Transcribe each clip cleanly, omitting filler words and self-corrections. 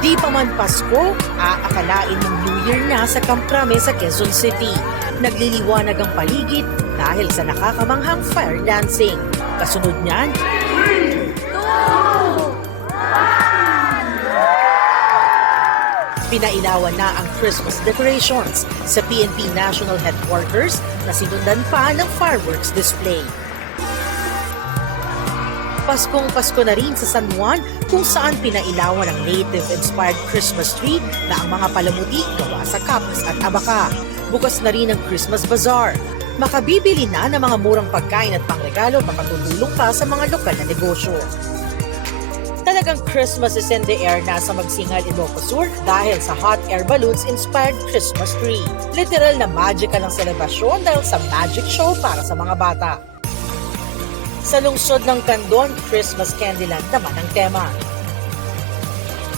Di pa man Pasko, aakalain ng New Year na sa Camp Crame sa Quezon City. Nagliliwanag ang paligid dahil sa nakakamanghang fire dancing. Kasunod niyan, pinailawan na ang Christmas decorations sa PNP National Headquarters na sinundan pa ng fireworks display. Paskong Pasko na rin sa San Juan kung saan pinailawan ang native-inspired Christmas tree na ang mga palamuti gawa sa kapas at abaka. Bukas na rin ang Christmas Bazaar. Makabibili na ng mga murang pagkain at pangregalo makatutulong pa sa mga lokal na negosyo. Talagang Christmas is in the air na sa Magsingal, Ilocos Sur dahil sa hot air balloons-inspired Christmas tree. Literal na magical ang selebrasyon dahil sa magic show para sa mga bata. Sa lungsod ng Candon, Christmas Candyland naman ang tema.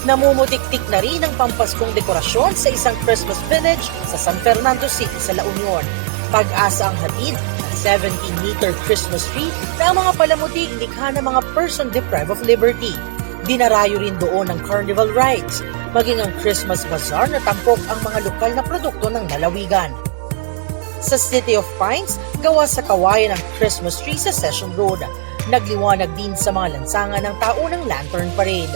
Namumutik-tik na rin ang pampaskong dekorasyon sa isang Christmas village sa San Fernando City sa La Union. Pag-asa ang hatid ng 17-meter Christmas tree na ang mga palamuti ilikha ng mga person deprived of liberty. Dinarayo rin doon ang carnival rides, maging ang Christmas Bazaar na tampok ang mga lokal na produkto ng lalawigan. Sa City of Pines, gawa sa kawayan ang Christmas tree sa Session Road. Nagliwanag din sa mga lansangan ng taunang Lantern Parade.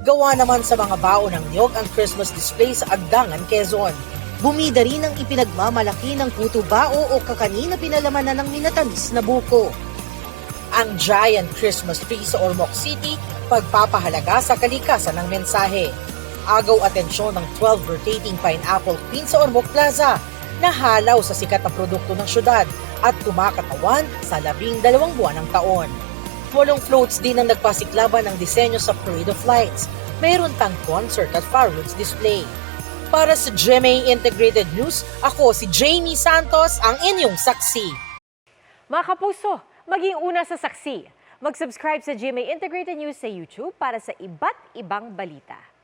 Gawa naman sa mga baon ng niyog ang Christmas display sa Agdangan, Quezon. Bumida rin ang ipinagmamalaki ng puto bao o kakani na pinalamanan ng minatamis na buko. Ang giant Christmas tree sa Ormoc City, pagpapahalaga sa kalikasan ng mensahe. Agaw atensyon ng 12 rotating pineapple pin sa Ormoc Plaza, nahalaw sa sikat na produkto ng syudad at kumakatawan sa 12 buwan ng taon. 8 floats din ang nagpasiklaban ng disenyo sa Parade of Lights. Mayroon pang concert at fireworks display. Para sa GMA Integrated News, ako si Jamie Santos, ang inyong saksi. Mga kapuso, maging una sa saksi. Mag-subscribe sa GMA Integrated News sa YouTube para sa iba't ibang balita.